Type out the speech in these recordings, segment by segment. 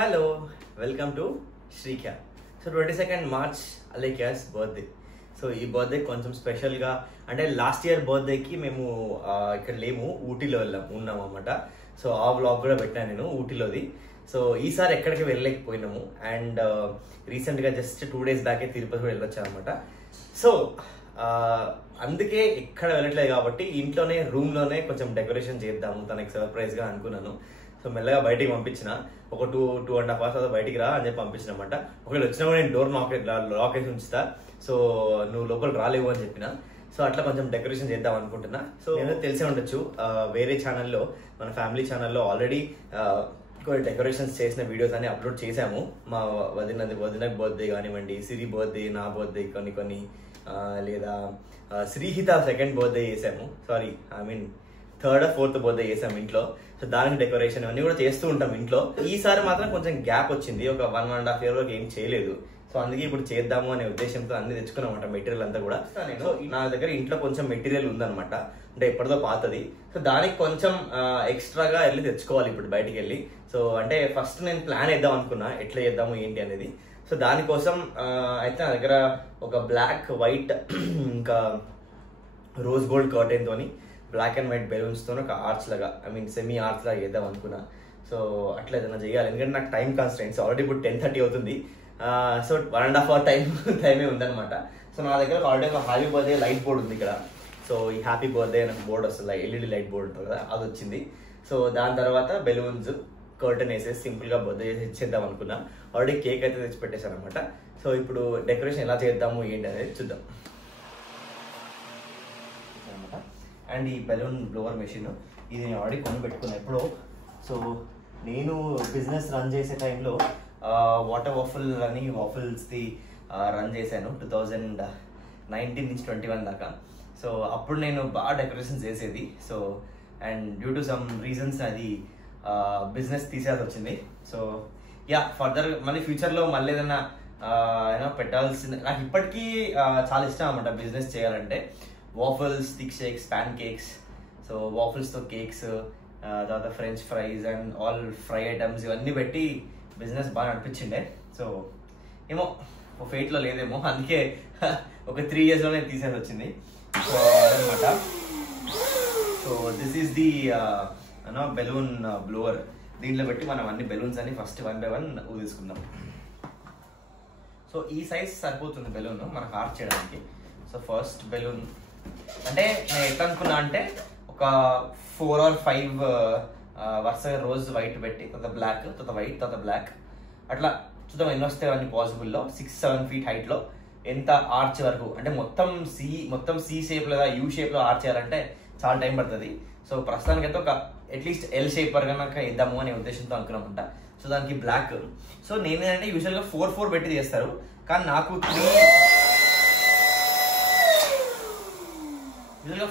Hello welcome to Srikhya. So 22nd March Alekhya's birthday. So ఈ birthday కొంచెం స్పెషల్గా, అంటే లాస్ట్ ఇయర్ బర్త్డేకి మేము ఇక్కడ లేము, ఊటీలో ఉన్నాం అన్నమాట. సో ఆ వ్లాగ్ కూడా పెట్టాను నేను ఊటీలోది. సో ఈసారి ఎక్కడికి వెళ్ళలేకపోయినాము. అండ్ రీసెంట్గా జస్ట్ 2 days బ్యాకే తిరుపతి కూడా వెళ్ళొచ్చాను అనమాట. సో అందుకే ఎక్కడ వెళ్ళట్లేదు కాబట్టి ఇంట్లోనే రూమ్లోనే కొంచెం డెకరేషన్ చేద్దాము తనకి సర్ప్రైజ్గా అనుకున్నాను. సో మెల్లగా బయటికి పంపించిన, ఒక 2.5 hours తర్వాత బయటికి రా అని చెప్పి పంపించిన అనమాట. ఒకవేళ వచ్చినా కూడా నేను డోర్ లాక్ వేసి ఉంచుతా, సో నువ్వు లోపల రాలేవు అని చెప్పిన. సో అట్లా కొంచెం డెకరేషన్ చేద్దాం అనుకుంటున్నా. సో నేను తెలిసే ఉండొచ్చు, వేరే ఛానల్లో, మన ఫ్యామిలీ ఛానల్లో ఆల్రెడీ కొన్ని డెకరేషన్స్ చేసిన వీడియోస్ అన్ని అప్లోడ్ చేశాము. మా వదిన బర్త్డే కానివ్వండి, సిరి బర్త్డే, నా బర్త్డే, కొన్ని లేదా శ్రీహిత 2nd బర్త్డే చేసాము. Sorry, I mean 3rd or 4th birthday చేసాము ఇంట్లో. సో దానికి డెకరేషన్ అన్ని కూడా చేస్తూ ఉంటాం ఇంట్లో. ఈసారి మాత్రం కొంచెం గ్యాప్ వచ్చింది, ఒక 1.5 year వరకు ఏం చేయలేదు. సో అందుకే ఇప్పుడు చేద్దాము అనే ఉద్దేశంతో అన్ని తెచ్చుకున్నామంట, మెటీరియల్ అంతా కూడా. సో నా దగ్గర ఇంట్లో కొంచెం మెటీరియల్ ఉందన్నమాట, అంటే ఎప్పటిదో పాతది. సో దానికి కొంచెం ఎక్స్ట్రాగా వెళ్ళి తెచ్చుకోవాలి ఇప్పుడు బయటికి వెళ్ళి. సో అంటే ఫస్ట్ నేను ప్లాన్ వేద్దాం అనుకున్నా, ఎట్లా చేద్దాము ఏంటి అనేది. సో దానికోసం అయితే నా దగ్గర ఒక బ్లాక్, వైట్, ఇంకా రోజ్ గోల్డ్ కర్టెన్ తోని, బ్లాక్ అండ్ వైట్ బెలూన్స్ తో ఒక ఆర్చ్ లాగా, ఐ మీన్ సెమీ ఆర్చ్ లాగా చేద్దాం అనుకున్నా. సో అట్లా ఏదైనా చేయాలి, ఎందుకంటే నాకు టైం కాన్స్టెంట్స్. ఆల్రెడీ ఇప్పుడు 10:30 అవుతుంది. సో 1.5 hour టైమే ఉందన్నమాట. సో నా దగ్గర ఆల్రెడీ ఒక హ్యాపీ బర్త్డే లైట్ బోర్డ్ ఉంది ఇక్కడ. సో ఈ హ్యాపీ బర్త్డే అని బోర్డ్ వస్తుంది, ఎల్ఈడి లైట్ బోర్డ్ ఉంటుంది కదా, అది వచ్చింది. సో దాని తర్వాత బెలూన్స్, కర్టెన్ వేసేసి సింపుల్ గా బర్త్డే చేసి ఇచ్చేద్దాం అనుకున్నా. ఆల్రెడీ కేక్ అయితే తెచ్చి పెట్టేశాను అనమాట. సో ఇప్పుడు డెకరేషన్ ఎలా చేద్దాము ఏంటి అనేది చూద్దాం. అండ్ ఈ బెలూన్ బ్లోవర్ మెషిన్, ఇది నేను ఆల్రెడీ కొని పెట్టుకున్నా ఎప్పుడో. సో నేను బిజినెస్ రన్ చేసే టైంలో వాటర్ వాఫుల్ అని వాఫుల్స్ది రన్ చేశాను 2019 నుంచి 21 దాకా. సో అప్పుడు నేను బాగా డెకరేషన్ చేసేది. So and due to some reasons అది బిజినెస్ తీసేయాల్సి వచ్చింది. సో యా, ఫర్దర్ మళ్ళీ ఫ్యూచర్లో మళ్ళీ ఏదైనా పెట్టాల్సింది. నాకు ఇప్పటికీ చాలా ఇష్టం అన్నమాట బిజినెస్ చేయాలంటే. Waffles, thick shakes, pancakes, so వాఫల్స్తో కేక్స్, తర్వాత French fries and all fry items ఇవన్నీ పెట్టి బిజినెస్ బాగా నడిపించిండే. సో ఏమో ఫేట్లో లేదేమో, అందుకే ఒక 3 yearsలోనే తీసేసి వచ్చింది. సో అదనమాట. So this is the balloon blower. దీంట్లో పెట్టి మనం అన్ని బెలూన్స్ అన్ని ఫస్ట్ 1 by 1 ఊదేసుకుందాం. సో ఈ సైజ్ సరిపోతుంది బెలూన్ మనకు ఆర్చ్ చేయడానికి. సో ఫస్ట్ బెలూన్ అంటే నేను ఎట్లా అనుకున్నా అంటే ఒక 4 or 5 వరుసగా రోజ్ వైట్ పెట్టి, తర్వాత బ్లాక్, తర్వాత వైట్, తర్వాత బ్లాక్, అట్లా చూద్దాం ఎన్ని వస్తాయి అన్ని పాసిబుల్లో. 6-7 feet హైట్లో ఎంత ఆర్చ్ వరకు, అంటే మొత్తం సి షేప్ లేదా యూ షేప్లో ఆర్చ్ చేయాలంటే చాలా టైం పడుతుంది. సో ప్రస్తుతానికి అయితే ఒక అట్లీస్ట్ ఎల్ షేప్ కనుక ఇద్దాము అనే ఉద్దేశంతో అనుకున్నామంట. సో దానికి బ్లాక్. సో నేనేంటంటే యూజువల్గా 4 పెట్టి చేస్తారు, కానీ నాకు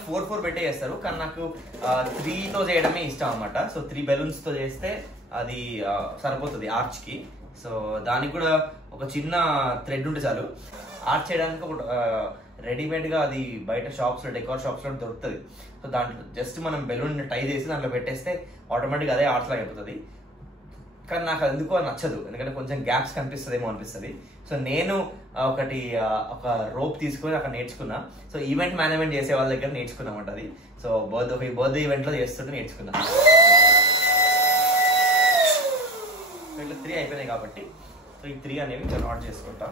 4 పెట్టే చేస్తారు, కానీ నాకు 3తో చేయడమే ఇష్టం అనమాట. సో 3 బెలూన్స్తో చేస్తే అది సరిపోతుంది ఆర్చ్కి. సో దానికి కూడా ఒక చిన్న థ్రెడ్ ఉంటే చాలు. ఆర్చ్ చేయడానికి ఒక రెడీమేడ్గా అది బయట షాప్స్లో, డెకార్ షాప్స్లో దొరుకుతుంది. సో దాంట్లో జస్ట్ మనం బెలూన్ టై చేసి దాంట్లో పెట్టేస్తే ఆటోమేటిక్గా అదే ఆర్చ్ లాగా అయిపోతుంది. కానీ నాకు ఎందుకో నచ్చదు, ఎందుకంటే కొంచెం గ్యాప్స్ కనిపిస్తుందేమో అనిపిస్తుంది. సో నేను ఒక రోప్ తీసుకొని అక్కడ నేర్చుకున్నా. సో ఈవెంట్ మేనేజ్మెంట్ చేసే వాళ్ళ దగ్గర నేర్చుకున్నామంట అది. సో బర్త్డే ఈవెంట్లో చేస్తుంటే నేర్చుకున్నా. ఇట్లా 3 అయిపోయినాయి కాబట్టి సో ఈ 3 అనేవి నేను నోట్ చేసుకుంటా.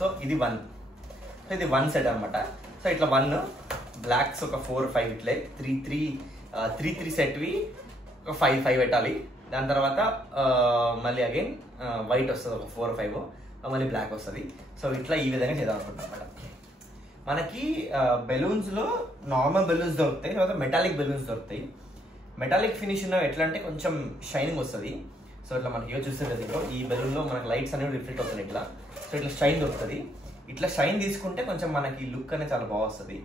సో ఇది 1. సో ఇది 1 సెట్ అనమాట. సో ఇట్లా 1 బ్లాక్స్ ఒక 4-5 ఇట్లే 3 సెట్వి ఒక 5 పెట్టాలి. దాని తర్వాత మళ్ళీ అగైన్ వైట్ వస్తుంది ఒక 4-5, మళ్ళీ బ్లాక్ వస్తుంది. సో ఇట్లా ఈ విధంగా చేద్దాం అనుకుంటాం అనమాట. మనకి బెలూన్స్లో నార్మల్ బెలూన్స్ దొరుకుతాయి, తర్వాత మెటాలిక్ బెలూన్స్ దొరుకుతాయి. మెటాలిక్ ఫినిష్ ఉన్న ఎట్లా అంటే కొంచెం షైనింగ్ వస్తుంది. సో ఇట్లా మనకి చూస్తుంది దీంట్లో ఈ బెలూన్లో మనకి లైట్స్ అనేవి రిఫ్లెక్ట్ అవుతుంది ఇట్లా. సో ఇట్లా షైన్ దొరుకుతుంది. ఇట్లా షైన్ తీసుకుంటే కొంచెం మనకి లుక్ అనేది చాలా బాగా వస్తుంది.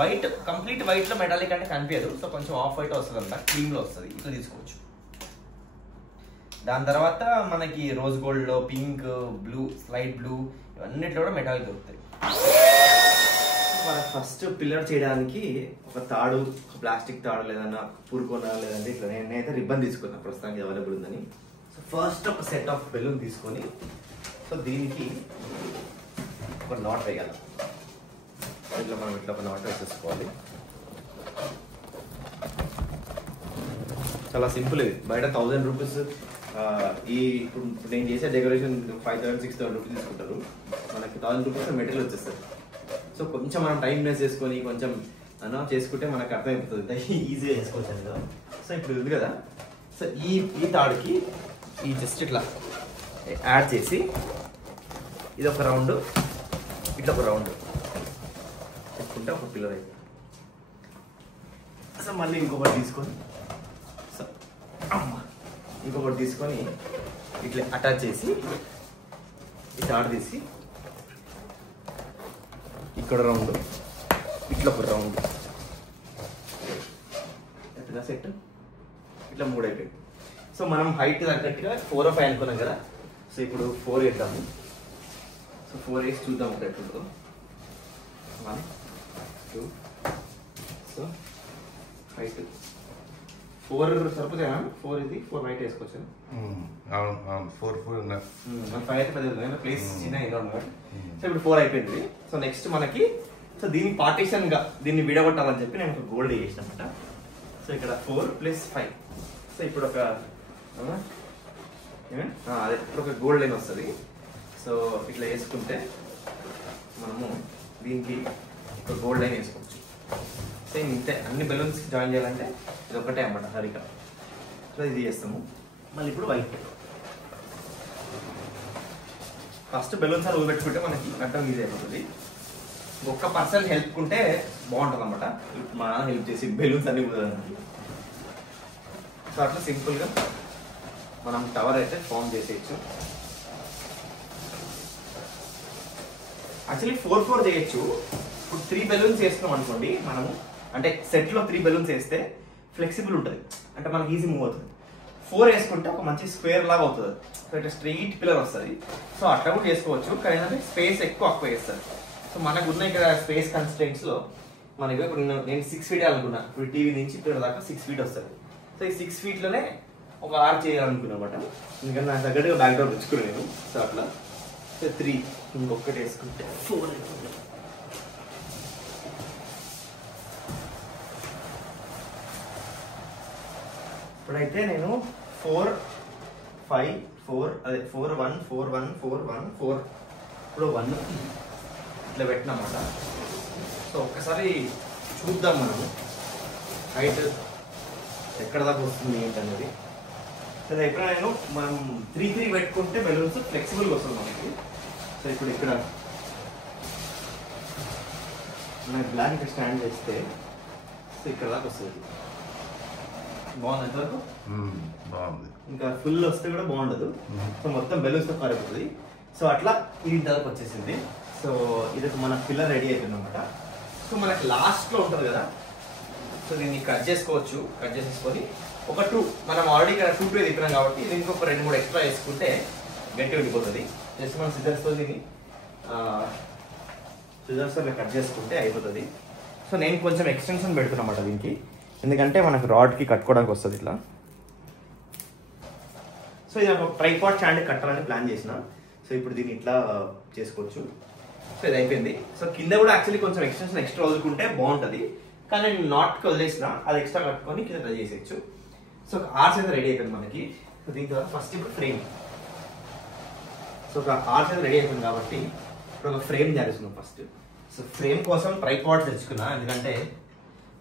వైట్, కంప్లీట్ వైట్లో మెటాలిక్ అంటే కనిపించదు. సో కొంచెం ఆఫ్ వైట్ వస్తుంది అంట, క్రీమ్లో వస్తుంది. ఇట్లా తీసుకోవచ్చు. దాని తర్వాత మనకి రోజ్ గోల్డ్లో పింక్, బ్లూ, స్లైట్ బ్లూ ఇవన్నిట్లో కూడా మెటాలిక్ దొరుకుతాయి. మన ఫస్ట్ పిల్లర్ చేయడానికి ఒక తాడు, ఒక ప్లాస్టిక్ తాడు, లేదన్నా పూరుకోన, లేదంటే ఇట్లా నేనైతే రిబ్బన్ తీసుకున్నాను ప్రస్తుతానికి అవైలబుల్ ఉందని. సో ఫస్ట్ ఒక సెట్ ఆఫ్ బెలూన్ తీసుకొని సో దీనికి ఒక నాట్ వేయాలి. ఇట్లా మనం ఇట్లా ఒక నాట్ వేసేసుకోవాలి. చాలా సింపుల్ ఇది. బయట 1000 రూపీస్ ఈ ఇప్పుడు నేను చేసే డెకరేషన్ 5000-6000 రూపీస్ తీసుకుంటారు. మనకి 1000 రూపీస్ మెటీరియల్ వచ్చేస్తుంది. సో కొంచెం మనం టైం వేస్ట్ చేసుకొని కొంచెం చేసుకుంటే మనకు అర్థమైపోతుంది, ఈజీగా చేసుకోవచ్చు కదా. సో ఇప్పుడు ఉంది కదా, సో ఈ తాడుకి ఈ జస్ట్ ఇట్లా యాడ్ చేసి ఇది ఒక రౌండ్, ఇట్లా ఒక రౌండ్ పెట్టుకుంటే ఒక పిల్లర్ అయిపోతుంది. సో మళ్ళీ ఇంకొకటి తీసుకొని ఇట్లా అటాచ్ చేసి ఈ తాడు తీసి ఇక్కడ రౌండ్, ఇట్లా ఒక రౌండ్ ఎట్లా సెట్, ఇట్లా 3 అయిపోయింది. సో మనం హైట్ తగ్గట్టుగా 4 or 5 అనుకున్నాం కదా. సో ఇప్పుడు 4 వేద్దాము. సో 4 వేసి చూద్దాం ఒక ఎప్పుడు 1 2. సో హైట్ 4 సరిపోతాయా? 4 ఇది 4 హైట్ వేసుకోవచ్చు. 5 అయితే పెద్ద ప్లేస్ చిన్న ఏదో ఉన్నమాట. సో ఇప్పుడు 4 అయిపోయింది. సో నెక్స్ట్ మనకి సో దీన్ని పార్టీషన్ గా దీన్ని విడగొట్టాలని చెప్పి నేను ఒక గోల్డ్ వేసిన అనమాట. సో ఇక్కడ 4 + 5. సో ఇప్పుడు ఒక అదే ఇప్పుడు ఒక గోల్డ్ లైన్ వస్తుంది. సో ఇట్లా వేసుకుంటే మనము దీనికి ఒక గోల్డ్ లైన్ వేసుకోవచ్చు. సేమ్ ఇంతే, అన్ని బెలూన్స్ జాయిన్ చేయాలంటే ఇది ఒకటే అన్నమాట హరిక. సో ఇది చేస్తాము. మళ్ళీ ఇప్పుడు వైట్ ఫస్ట్ బెలూన్స్ అని పెట్టుకుంటే మనకి అడ్డం ఈజీ అయిపోతుంది. ఒక్క పర్సన్ హెల్ప్ ఉంటే బాగుంటుంది అన్నమాట. మా నాన్న హెల్ప్ చేసి బెలూన్స్ అన్ని కుదరదు. సో అట్లా సింపుల్గా మనం టవర్ అయితే ఫామ్ చేసేయచ్చు. యాక్చువల్లీ 4-4 చేయొచ్చు. ఇప్పుడు 3 బెలూన్స్ వేస్తున్నాం అనుకోండి మనము, అంటే సెట్లో 3 బెలూన్స్ వేస్తే ఫ్లెక్సిబుల్ ఉంటుంది, అంటే మనకి ఈజీ మూవ్ అవుతుంది. 4 వేసుకుంటే ఒక మంచి స్క్వేర్ లాగా అవుతుంది. సో ఇట్లా స్ట్రెయిట్ పిల్లర్ వస్తుంది. సో అట్లా కూడా చేసుకోవచ్చు, కానీ ఏంటంటే స్పేస్ ఎక్కువ వేస్తారు. సో మనకున్న ఇక్కడ స్పేస్ కన్స్టెంట్స్లో మనకి ఇప్పుడు నేను 6 feet అనుకున్నా. ఇప్పుడు టీవీ నుంచి ఇక్కడ దాకా 6 feet వస్తుంది. సో ఈ 6 feetలోనే ఒక ఆర్చ్ చేయాలనుకున్నా అనమాట. ఎందుకంటే నాకు తగ్గట్టుగా బ్యాక్గ్రౌండ్ తెచ్చుకున్నాను నేను. సో అట్లా సో 3 ఇంకొకటి వేసుకుంటే 4 అయిపోతుంది. ఇప్పుడైతే నేను 4 5 4 అదే 4 1 4 1 4 1 4 ఇప్పుడు 1 ఇట్లా పెట్టినమాట. సో ఒక్కసారి చూద్దాం మనము హైట్ ఎక్కడ దాకా వస్తుంది ఏంటనేది. సో ఎక్కడ నేను మనం 3-3 పెట్టుకుంటే బెలూన్స్ ఫ్లెక్సిబుల్గా వస్తుంది మనకి. సో ఇప్పుడు ఇక్కడ మన బ్లాంక్ స్టాండ్ చేస్తే సో ఇక్కడ దాకా వస్తుంది. బాగుంది ఎంతవరకు? బాగుంది. ఇంకా ఫుల్ వస్తే కూడా బాగుండదు. సో మొత్తం బెలూన్స్తో పారిపోతుంది. సో అట్లా ఇది ఇంతవరకు వచ్చేసింది. సో ఇది మన పిల్లర్ రెడీ అయిపోయింది అనమాట. సో మనకి లాస్ట్లో ఉంటుంది కదా, సో దీన్ని కట్ చేసుకోవచ్చు. కట్ చేసేసుకొని ఒక 2 మనం ఆల్రెడీ ఇక్కడ 2 తిప్పినాం కాబట్టి ఇది ఇంకొక 2-3 ఎక్స్ట్రా వేసుకుంటే గట్టి ఉండిపోతుంది. జస్ట్ మనం సిజర్స్తో దీన్ని కట్ చేసుకుంటే అయిపోతుంది. సో నేను కొంచెం ఎక్స్టెన్షన్ పెడుతున్నమాట దీనికి, ఎందుకంటే మనకు రాడ్కి కట్టుకోవడానికి వస్తుంది ఇట్లా. సో ఇది ఒక ట్రైపాడ్ స్టాండ్ కట్టాలని ప్లాన్ చేసిన. సో ఇప్పుడు దీన్ని ఇట్లా చేసుకోవచ్చు. సో ఇది అయిపోయింది. సో కింద కూడా యాక్చువల్లీ కొంచెం ఎక్స్టెన్షన్ ఎక్స్ట్రా వదులుకుంటే బాగుంటుంది, కానీ నేను నాట్కి వదిలేసిన అది ఎక్స్ట్రా కట్టుకొని కింద ట్రై చేసేయచ్చు. సో ఆర్చ్ అయితే రెడీ అయిపోయింది మనకి. సో దీని తర్వాత ఫస్ట్ ఇప్పుడు ఫ్రేమ్. సో ఒక ఆర్చ్ అయితే రెడీ అయిపోయింది కాబట్టి ఇప్పుడు ఒక ఫ్రేమ్ చేస్తున్నాం ఫస్ట్. సో ఫ్రేమ్ కోసం ట్రైపాడ్ తెచ్చుకున్నా, ఎందుకంటే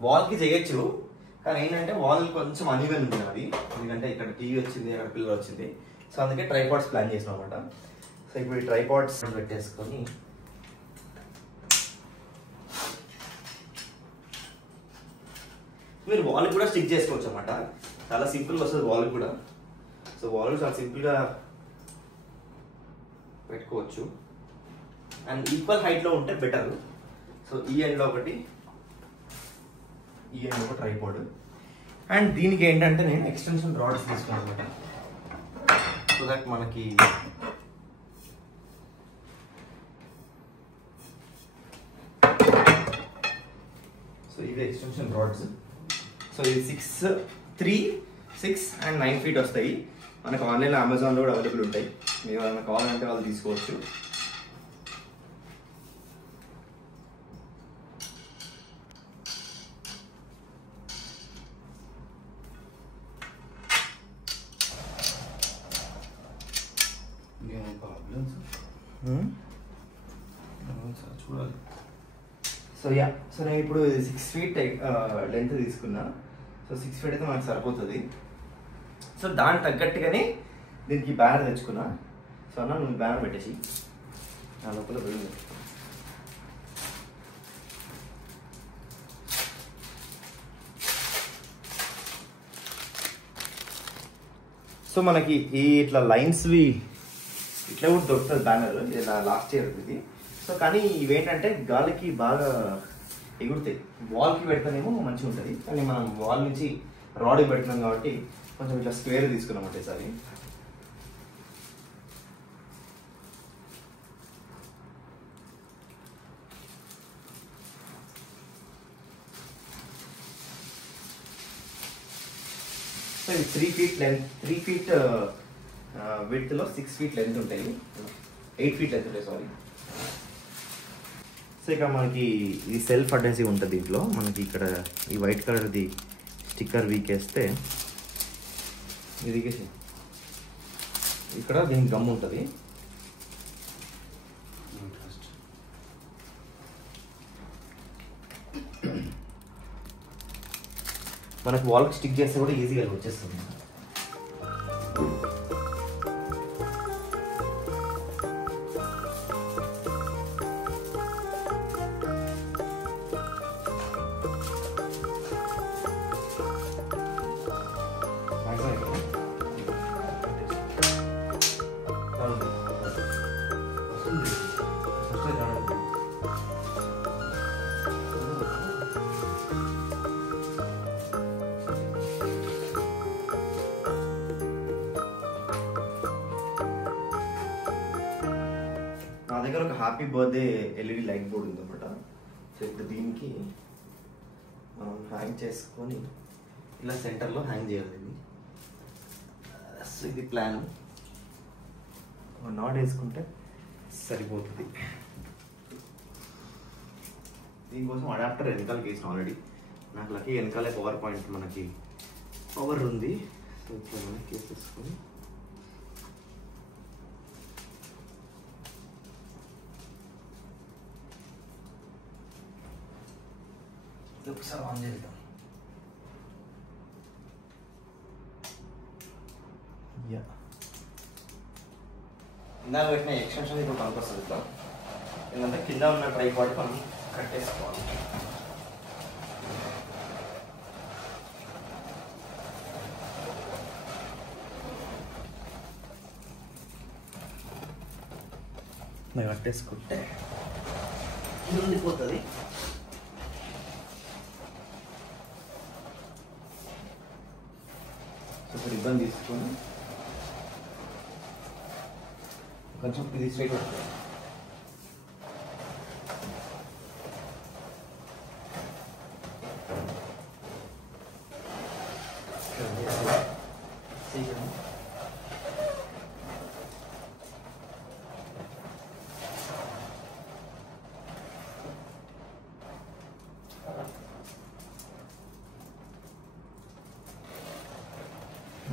వాల్కి చేయొచ్చు, కానీ ఏంటంటే వాల్ కొంచెం అన్ఈవెన్ ఉంది అది, ఎందుకంటే ఇక్కడ టీవీ వచ్చింది, అక్కడ పిల్లర్ వచ్చింది. సో అందుకే ట్రైపాడ్స్ ప్లాన్ చేసినాం అనమాట. సో ఇప్పుడు ఈ ట్రైపాడ్స్ పెట్టేసుకొని మీరు వాల్ కూడా స్టిక్ చేసుకోవచ్చు అన్నమాట. చాలా సింపుల్గా వస్తుంది వాల్ కూడా. సో వాల్ చాలా సింపుల్గా పెట్టుకోవచ్చు, అండ్ ఈక్వల్ హైట్లో ఉంటే బెటర్. సో ఈ ఎండ్లో ఒకటి, ఈ ఎండ్ ఒక ట్రైపాడ్. అండ్ దీనికి ఏంటంటే నేను ఎక్స్టెన్షన్ రాడ్స్ తీసుకున్నాను అనమాట. సో దట్ మనకి సో ఇది ఎక్స్టెన్షన్ రాడ్స్. సో ఇది 6, 3, 6 and 9 feet వస్తాయి. మనకు ఆన్లైన్లో అమెజాన్లో కూడా అవైలబుల్ ఉంటాయి. మీరు ఏమైనా కావాలంటే వాళ్ళు తీసుకోవచ్చు. చూడాలి. సో సో నేను ఇప్పుడు 6 feet లెంత్ తీసుకున్నా. సో 6 feet అయితే మనకు సరిపోతుంది. సో దానికి తగ్గట్టుగానే దీనికి బ్యానర్ తెచ్చుకున్నా. సో అన్న నువ్వు బ్యానర్ పెట్టేసి నా లోపల వెళ్ళి. సో మనకి ఈ ఇట్లా లైన్స్వి ఇట్లా కూడా దొరుకుతుంది బ్యానర్. ఇది నా లాస్ట్ ఇయర్ ఇది. సో కానీ ఇవేంటంటే గాలికి బాగా ఎగురుతాయి. వాల్కి పెడితేనేమో మంచిగా ఉంటుంది, కానీ మనం వాల్ నుంచి రాడ్కి పెడుతున్నాం కాబట్టి కొంచెం ఇట్లా స్క్వేర్ తీసుకున్నాం అంటే ఈసారి. సో ఇది 3 feet length, 3 feet విడ్త్లో 6 feet length ఉంటాయి, 8 feet లెంత్ ఉంటాయి సారీ. సో ఇక మనకి ఇది సెల్ఫ్ అడ్హెసివ్ ఉంటుంది. దీంట్లో మనకి ఇక్కడ ఈ వైట్ కలర్ది స్టిక్కర్ వీకేస్తే ఇది వీకేసి ఇక్కడ దీనికి గమ్ ఉంటుంది. మనకు వాల్కి స్టిక్ చేస్తే కూడా ఈజీగా వచ్చేస్తుంది. నా దగ్గర ఒక happy birthday LED light board ఉందన్నమాట. సో ఇప్పుడు దీనికి మనం హ్యాంగ్ చేసుకొని ఇలా సెంటర్లో హ్యాంగ్ చేయాలి. సో ఇది ప్లాన్. నాట్ వేసుకుంటే సరిపోతుంది. దీనికోసం అడాప్టర్ వెనకాలకి వేసిన ఆల్రెడీ. నాకు లక్కీ వెనకాలే పవర్ పాయింట్ మనకి పవర్ ఉంది. సో ఇట్లా మనకి వేసేసుకొని ఒకసారి ఆన్ చేద్దాం. ఇందాక పెట్టిన ఎక్స్టెన్షన్ ఇప్పుడు పనికొస్తుంది. ఇట్లా ఏంటంటే కింద ఉన్న ట్రైపాడ్ మనం కట్టేసుకోవాలి. కట్టేసుకుంటే ఇది ఉండిపోతుంది. ఇప్పుడు ఇబ్బంది తీసుకొని కొంచెం ఇది స్ట్రైట్ పడుతుంది.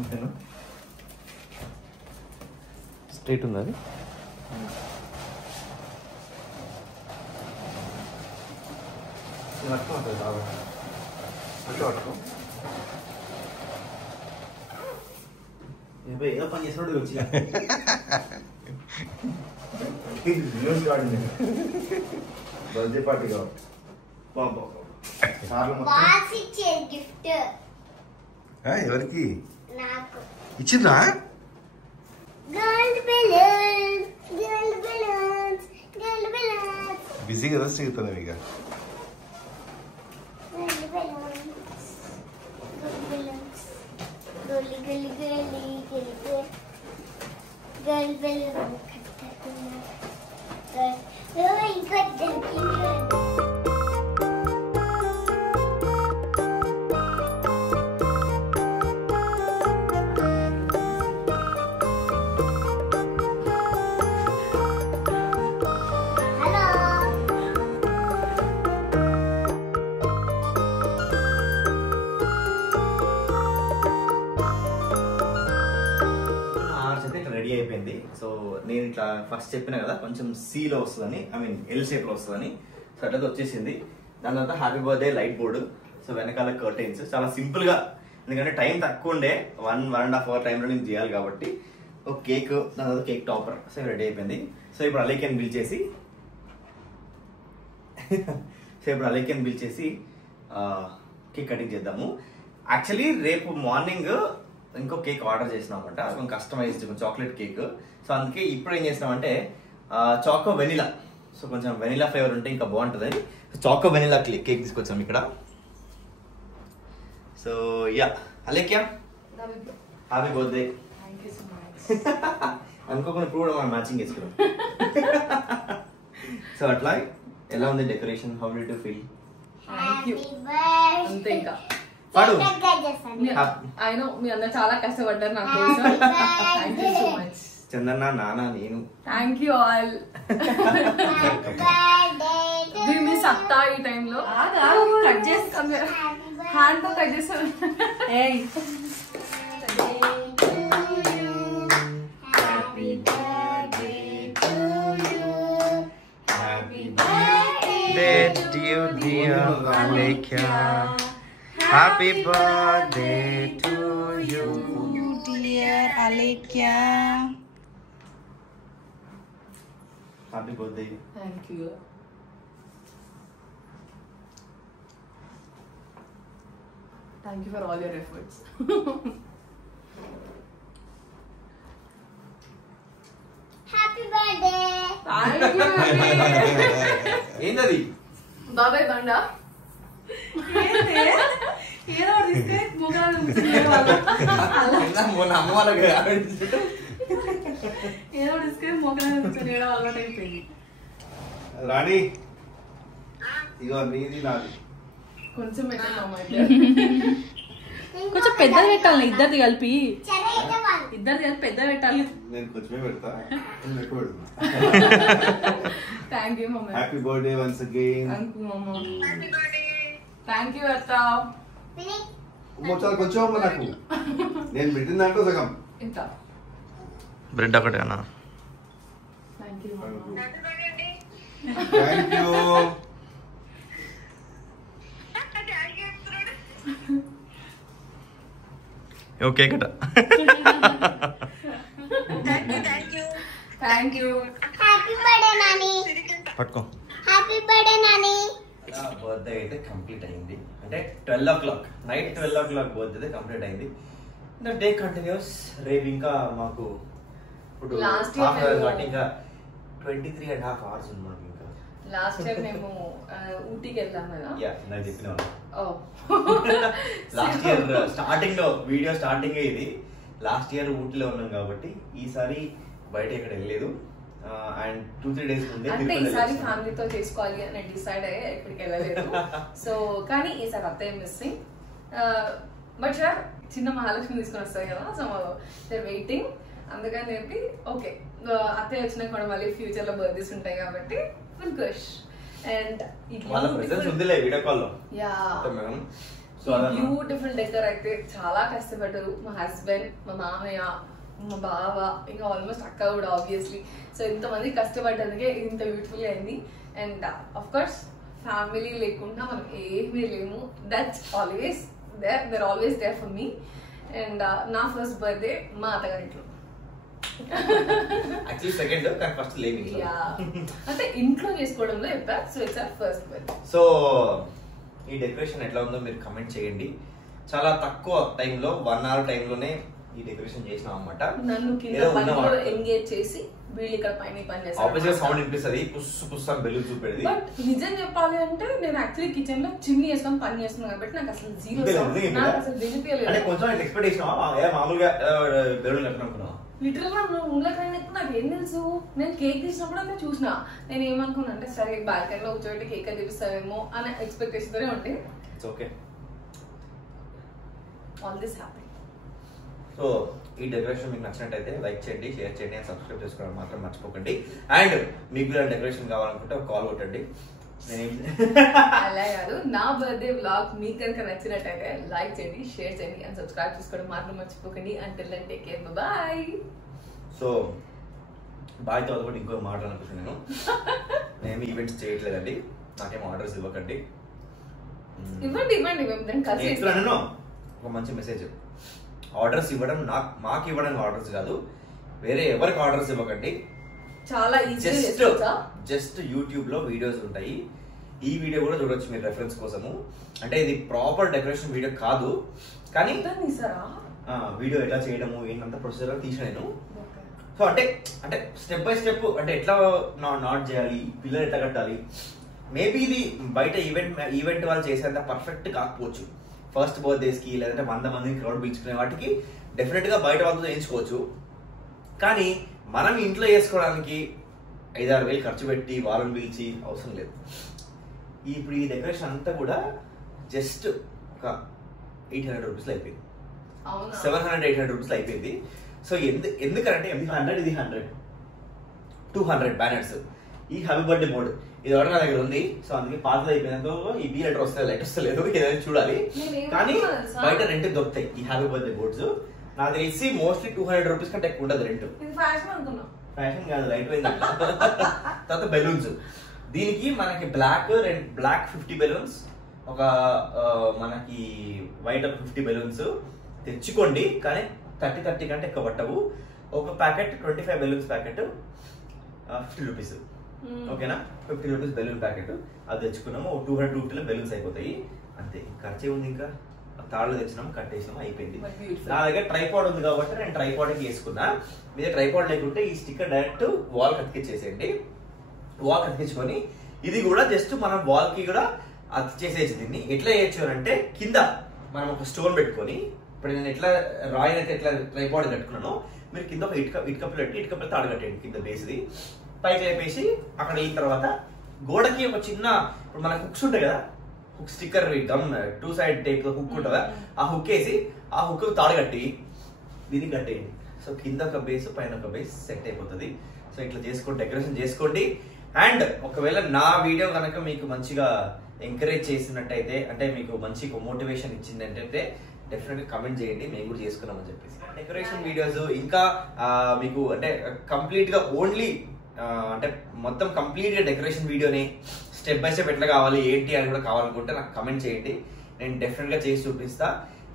ఓకేనా? స్ట్రైట్ ఉంది అది. పట్టుకుంటుంది బాగా అట్లా పట్టుకో. ఏదో పని చేసినప్పుడు వచ్చి బర్త్డే పార్టీ కాబట్టి ఎవరికి ఇచ్చిండ్రా? బిజీ కదా స్నేహితులు ఇక. రెడీ అయిపోయింది. సో నేను ఇట్లా ఫస్ట్ చెప్పిన కదా కొంచెం సీలో వస్తుందని, ఐ మీన్ ఎల్ షేప్లో వస్తుందని. సో అట్లా వచ్చేసింది. దాని తర్వాత happy birthday light board. So వెనకాల కర్టైన్స్ చాలా సింపుల్గా, ఎందుకంటే టైం తక్కువ ఉండే 1.5 hour టైంలో నేను చేయాలి కాబట్టి. ఒక కేక్, దాని తర్వాత కేక్ టాపర్. సో రెడీ అయిపోయింది. సో ఇప్పుడు అలేఖ్యని పిలిచేసి కేక్ కటింగ్ చేద్దాము. యాక్చువల్లీ రేపు మార్నింగ్ ఇంకో కేక్ ఆర్డర్ చేసినామంట, కొంచెం కస్టమైజ్డ్ చాక్లెట్ కేక్. సో అందుకే ఇప్పుడు ఏం చేసినామంటే చాకో వెనిలా. సో కొంచెం వెనిలా ఫ్లేవర్ ఉంటే ఇంకా బాగుంటుంది. చాకో వెనిలా కేక్ తీసుకొచ్చాం ఇక్కడ. So yeah Alekhya, happy birthday. అనుకోకుండా ఇప్పుడు కూడా మనం మ్యాచింగ్ వేసుకున్నాం. సో అట్లా ఎలా ఉంది decoration? How did you feel? అంతే ఇంకా పాడు. ఐ నో మీ అందరు చాలా కష్టపడ్డారు నాకు తెలుసు. Thank you so much Chandanna, నాన్న, నేను. Thank you all. మీ సత్తా ఈ టైంలో కట్ చేస్తాను, హ్యాండ్ తో కట్ చేస్తాను. Happy birthday to you, dear Alekhya. Happy birthday. Thank you. Thank you for all your efforts. Happy birthday. Thank you. ఏంటది? బాబాయ్ బండ ఏదో ఇస్తే ముఖాలు అమ్మ వాళ్ళకి ఏదో ఇస్తే ముఖాలు కూర్చొని అలవాటు అయిపోయింది. రాణి, ఇగో నీది నాది. కొంచెం పెట్టండి. కొంచెం పెద్దది పెట్టాలి, ఇద్దరిది కలిపి పెద్ద పెట్టాలి. నేను కొంచెమే పెడతా, ఎక్కువ పెడతా. Thank you mummy. Happy birthday once again. Thank you మమ్మ. థ్యాంక్ యూ అత్త. చాలా కొంచెం అమ్మ నాకు, నేను పెట్టిన దాంట్లో సగం. ఇంత బ్రెడ్ ఒకటే అన్న. థ్యాంక్ యూ మమ్మ. Thank you. ఓకే కట. Thank you. Happy birthday Nani. పట్టుకో. Happy birthday Nani. బర్త్డే అయితే కంప్లీట్ అయింది. అంటే 12 o'clock night 12 o'clock birthday complete అయింది. The day continues. రేపు ఇంకా మాకు ఇప్పుడు Last year కాబట్టి ఇంకా 23.5 hours ఉంది మాకు ఇంకా. లాస్ట్ ఇయర్ మేము ఊటీకి వెళ్ళాం కదా. యా, నాకు చెప్పిన ఓ లాస్ట్ ఇయర్ స్టార్టింగ్ లో, వీడియో స్టార్టింగ్ ఇది. లాస్ట్ ఇయర్ ఊటీలో ఉన్నాం కాబట్టి ఈసారి బయట ఎక్కడ వెళ్ళలేదు. అండ్ 2-3 days ముందే అంటే ఈసారి ఫ్యామిలీతో చేసుకోవాలి అని డిసైడ్ అయ్యి ఎక్కడికి వెళ్ళలేదు. సో కానీ ఈసారి అత్తయ్య మిస్సింగ్. బట్ సార్ చిన్న మహాలక్ష్మి తీసుకొని వస్తాయి కదా, సో దే వెయిటింగ్. అందుకని చెప్పి ఓకే, అత్తయ్య వచ్చినా కూడా మళ్ళీ ఫ్యూచర్ లో బర్త్డేస్ ఉంటాయి కాబట్టి ఫుల్ ఖుష్. అండ్ బ్యూటిఫుల్ డెకర్ అయితే చాలా కష్టపడ్డారు మా హస్బెండ్, మా మామయ్య, మా బావ, ఇంకా ఆల్మోస్ట్ అక్క కూడా ఆబ్వియస్లీ. సో ఇంతమంది కష్టపడ్డందుకే ఇంత బ్యూటిఫుల్ అయింది. అండ్ అఫ్ కోర్స్ ఫ్యామిలీ లేకుండా మనం ఏమీ లేము. That's always there always there for me. And నా ఫస్ట్ బర్త్డే మా అత్తగారింట్లో. అంటే ఇంట్లో చేసుకోవడంలో చెప్పా. So it's our first birthday. So ఈ డెకరేషన్ ఎట్లా ఉందో మీరు కమెంట్ చేయండి. చాలా తక్కువ టైంలో 1 hour టైంలోనే ఈ డెకరేషన్ చేసినాం అన్నమాట. నన్ను కింద పనిలో ఎంగేజ్ చేసి వీళ్ళు ఇక్కడ పైన పని చేస్తారు. సౌండ్ వినిపిస్తుంది, పుస్సు పుస్సు అని బెలూన్ చూపెడది. బట్ నిజం చెప్పాలి అంటే నేను యాక్చువల్లీ కిచెన్ లో చిమ్నీ వేసుకొని పని చేస్తున్నాను కాబట్టి నాకు అసలు జీరో, నాకు అసలు వినిపించలేదు. కొంచెం ఎక్స్పెక్ట్ చేసినా మామూలుగా బెలూన్ అనుకున్నావా? లిటరల్ గా రూమ్లో ట్రైన్ నాకు ఏం తెలుసు. నేను కేక్ తీసినప్పుడు నేను చూసిన, నేను ఏమనుకున్నా అంటే సరే బాల్కనీలో కూర్చోబెట్టి కేక్ అది తీపిస్తావేమో అనే ఎక్స్పెక్టేషన్ తోనే ఉంటే okay all this happy. So ఈ డెకరేషన్ మీకు నచ్చినట్టయితే లైక్ చేయండి, షేర్ చేయండి అండ్ సబ్స్క్రైబ్ చేసుకోవడం మాత్రం మర్చిపోకండి. అండ్ మీకు కూడా డెకరేషన్ కావాలనుకుంటే ఒక కాల్ కొట్టండి. అలా కాదు, నా బర్త్డే వ్లాగ్ మీకు కనుక నచ్చినట్టయితే లైక్ చేయండి, షేర్ చేయండి అండ్ సబ్స్క్రైబ్ చేసుకోవడం మాత్రం మర్చిపోకండి. Until then take care, bye. So బాయ్తో కూడా ఇంకో మాట అనుకుంటున్నాను, నేను ఈవెంట్స్ చేయట్లేదండి, నాకేం ఆర్డర్స్ ఇవ్వకండి. ఇవ్వండి ఇవ్వండి మేము కలిసి చెప్తున్నాను ఒక మంచి మెసేజ్. ఆర్డర్స్ ఇవ్వడం మాకు ఇవ్వడానికి ఆర్డర్స్ కాదు, వేరే ఎవరికి ఆర్డర్స్ ఇవ్వకండి. చాలా ఈజీ. జస్ట్ యూట్యూబ్ లో వీడియోస్ ఉంటాయి, ఈ వీడియో కూడా చూడొచ్చు మీరు రెఫరెన్స్ కోసము. అంటే ఇది ప్రాపర్ డెకరేషన్ వీడియో కాదు, కానీ వీడియో ఎట్లా చేయడము ఏంటంత ప్రొసీజర్ తీసిన నేను. సో అంటే స్టెప్ బై స్టెప్ అంటే ఎట్లా నాట్ చేయాలి, పిల్లలు ఎట్లా కట్టాలి. మేబీ ఇది బయట ఈవెంట్ వాళ్ళు చేసేంత పర్ఫెక్ట్ కాకపోవచ్చు. ఫస్ట్ బర్త్డేస్ కి లేదంటే 100 మందిని క్రౌడ్ పిలుచుకునే వాటికి డెఫినెట్ గా బయట వాళ్ళతో చేయించుకోవచ్చు. కానీ మనం ఇంట్లో చేసుకోవడానికి 5-6 వేలు ఖర్చు పెట్టి వాళ్ళని పిలిచి అవసరం లేదు. ఇప్పుడు ఈ డెకరేషన్ అంతా కూడా జస్ట్ ఒక 800 రూపీస్లో అయిపోయింది, 700-800 రూపీస్లో అయిపోయింది. సో ఎందుకంటే 100 ఇది 100 200 బ్యానర్స్, ఈ హ్యాపీ బర్త్డే బోర్డు ఇది ఒకటి నా దగ్గర ఉంది. సో అందుకే పాతది అయిపోయినాక ఈ బీ లెటర్ వస్తే లైట్ వస్తలేదు, ఏదైనా చూడాలి. కానీ బయట రెంట్ దొరుకుతాయి ఈ హ్యాపీ బర్త్డే బోర్డ్స్. నాకు తెలిసి మోస్ట్లీ 200 రూపీస్ కంటే ఎక్కువ ఉండదు రెంట్. ఫ్యాషన్ కాదు, లైట్ వైజ్. తర్వాత బెలూన్స్, దీనికి మనకి బ్లాక్ 50 బెలూన్స్, ఒక మనకి వైట్ ఒక 50 బెలూన్స్ తెచ్చుకోండి. కానీ 30 కంటే ఎక్కువ పట్టవు. ఒక ప్యాకెట్ 25 బెలూన్స్ ప్యాకెట్ 50 రూపీస్, ఓకేనా? 50 రూపీస్ బెలూన్ ప్యాకెట్ అది తెచ్చుకున్నాము. 250 బెలూన్స్ అయిపోతాయి అంతే. ఖర్చే ఉంది, ఇంకా తాళ్ళు తెచ్చినాము, కట్టేసినాము, అయిపోయింది. నా దగ్గర ట్రైపాడ్ ఉంది కాబట్టి నేను ట్రైపాడ్ వేసుకున్నా. మీద ట్రైపాడ్ లేకుంటే ఈ స్టిక్కర్ డైరెక్ట్ వాల్ అతికిచ్చేసేయండి. వాల్ అతికించుకొని ఇది కూడా జస్ట్ మనం వాల్ కి కూడా అతికిచ్చేసేసి దీన్ని ఎట్లా చేయొచ్చు అంటే కింద మనం ఒక స్టోన్ పెట్టుకొని, ఇప్పుడు నేను ఎట్లా రాయల్ అయితే ఎట్లా ట్రైపాడ్ కట్టుకున్నానో మీరు కింద ఒక ఇటుక పెట్టి తాడు కట్టేయండి కింద బేస్ది. పైకి లేపేసి అక్కడ అయిన తర్వాత గోడకి ఒక చిన్న, ఇప్పుడు మనకు హుక్స్ ఉంటాయి కదా, hook sticker gum 2 side tape hook ఉంటుందా, ఆ హుక్ వేసి ఆ హుక్ తాడు కట్టి దీనికి కట్టేయండి. సో కింద ఒక బేస్ పైన ఒక బేస్ సెట్ అయిపోతుంది. సో ఇట్లా చేసుకోండి, డెకరేషన్ చేసుకోండి. అండ్ ఒకవేళ నా వీడియో కనుక మీకు మంచిగా ఎంకరేజ్ చేసినట్టయితే, అంటే మీకు మంచి మోటివేషన్ ఇచ్చింది అంటే డెఫినెట్ గా కమెంట్ చేయండి, మేము కూడా చేసుకున్నామని చెప్పేసి. డెకరేషన్ వీడియోస్ ఇంకా మీకు అంటే కంప్లీట్ గా ఓన్లీ అంటే మొత్తం కంప్లీట్ గా డెకరేషన్ వీడియోని స్టెప్ బై స్టెప్ ఎట్లా కావాలి ఏంటి అని కూడా కావాలనుకుంటే నాకు కమెంట్ చేయండి, నేను డెఫినెట్ గా చేసి చూపిస్తా.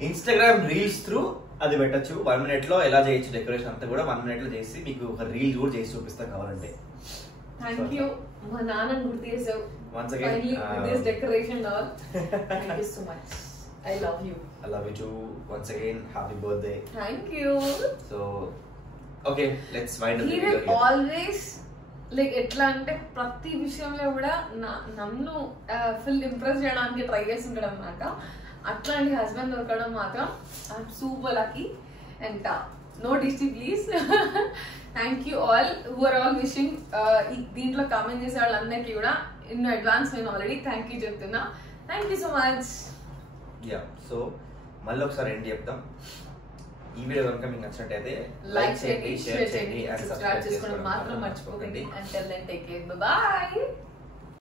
ఇన్స్టాగ్రామ్ రీల్స్ త్రూ అది పెట్టచ్చు. 1 minute లో ఎలా చేయొచ్చు డెకరేషన్ అంతా కూడా 1 minute లో చేసి మీకు ఒక రీల్ కూడా చేసి చూపిస్తా కావాలంటే. థ్యాంక్ యూ, మా నాన్న గుర్తు చేసావు. Once again, this decoration all. Thank you so much. I love you. I love you too. Once again, happy birthday. Thank you. So, okay, let's wind up the He video will here. always like ఎట్లా అంటే ప్రతి విషయంలో కూడా నన్ను full impress చేయడానికి try చేస్తుంటాడు అనమాట. అట్లాంటి హస్బెండ్ దొరకడం మాత్రం I'm super lucky. And no డిస్టీ please. Thank you all who are all wishing. దీంట్లో కామెంట్ చేసే వాళ్ళందరికీ కూడా ఇన్ అడ్వాన్స్ నేను ఆల్రెడీ థ్యాంక్ యూ చెప్తున్నా. Thank you so much. Yeah, so మళ్ళీ ఒకసారి ఏంటి చెప్తాం, ఈ వీడియో కనుక మీకు నచ్చినట్టయితే లైక్ చేయండి, షేర్ చేయండి, సబ్స్క్రైబ్ చేసుకోవడం మాత్రం మర్చిపోకండి. Until then, take care. Bye bye.